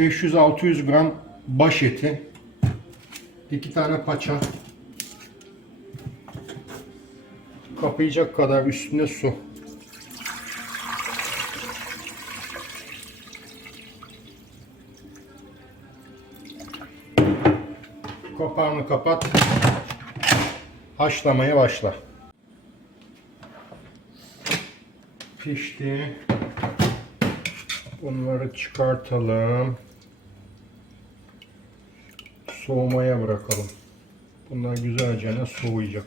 500-600 gram baş eti. 2 tane paça. Kapayacak kadar üstüne su. Kapağını kapat. Haşlamaya başla. Pişti. Bunları çıkartalım. Soğumaya bırakalım. Bunlar güzelce soğuyacak.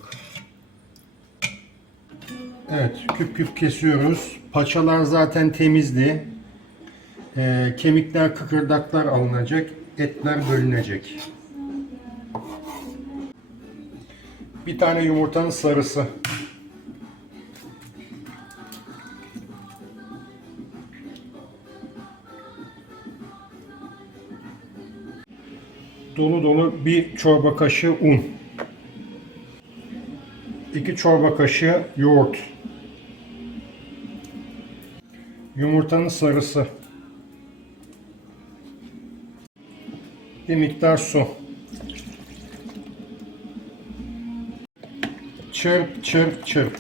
Evet, küp küp kesiyoruz. Paçalar zaten temizdi. Ee, kemikler, kıkırdaklar alınacak. Etler bölünecek. Bir tane yumurtanın sarısı. Dolu dolu bir çorba kaşığı un. 2 çorba kaşığı yoğurt. Yumurtanın sarısı. Bir miktar su. Çırp çırp çırp.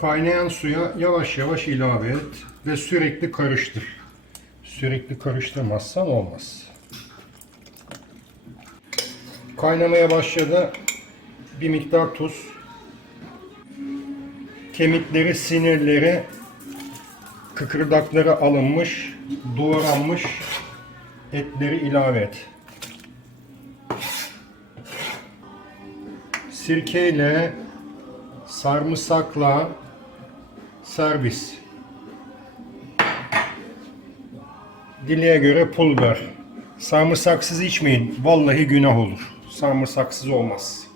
Kaynayan suya yavaş yavaş ilave et ve sürekli karıştır. Sürekli karıştırmazsan olmaz. Kaynamaya başladı. Bir miktar tuz. Kemikleri, sinirleri, kıkırdakları alınmış, doğranmış etleri ilave et. Sirkeyle, sarımsakla servis. Dileğe göre pul biber. Sarımsaksız içmeyin. Vallahi günah olur. Sarımsaksız olmaz.